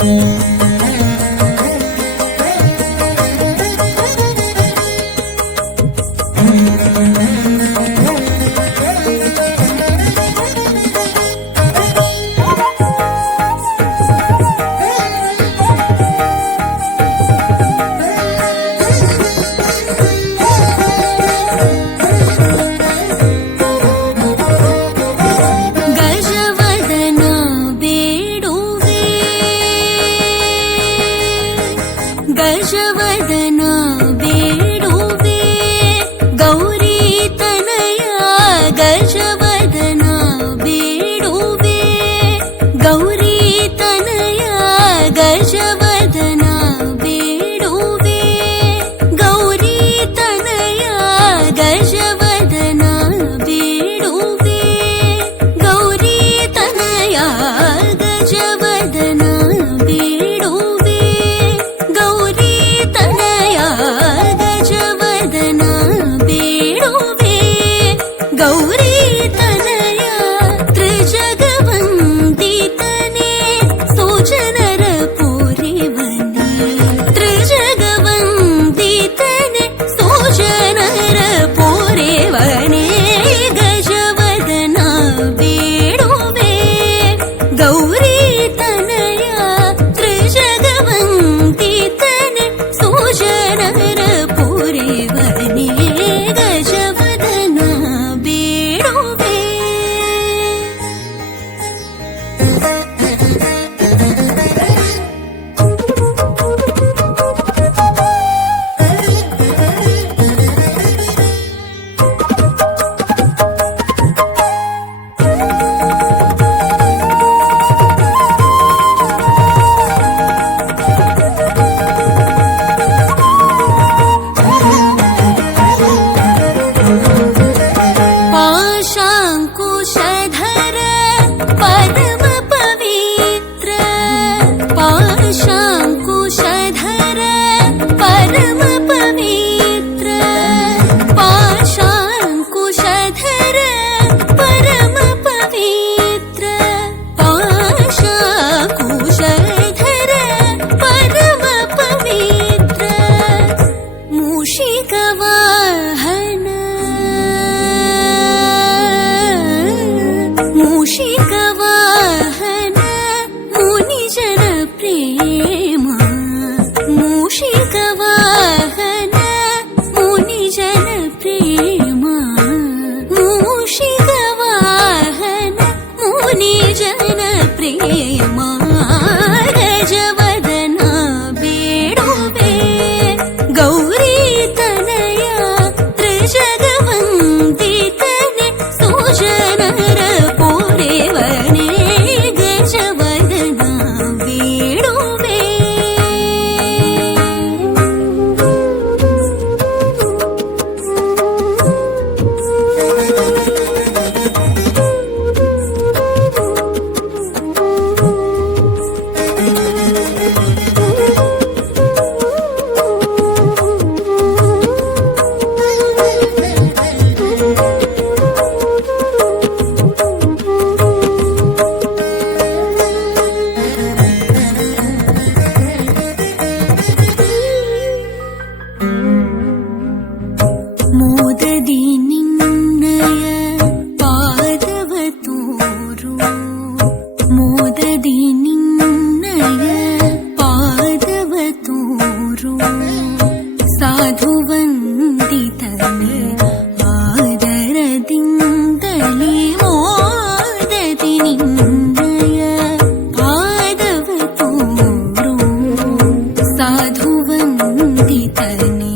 嗯。தனித்தனி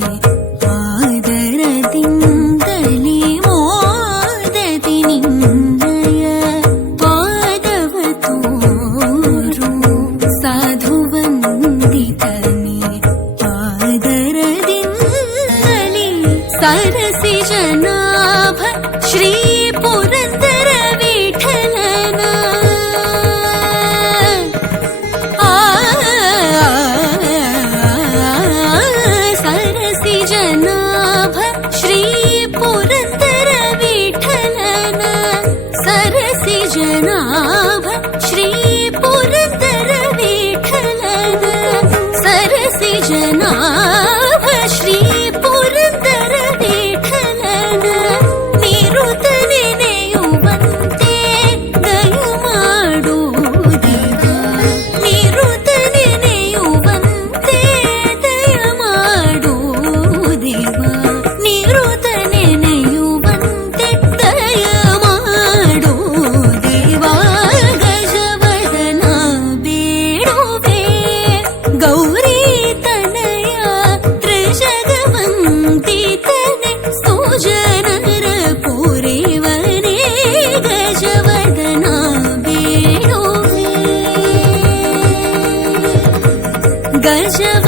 gece Pleasure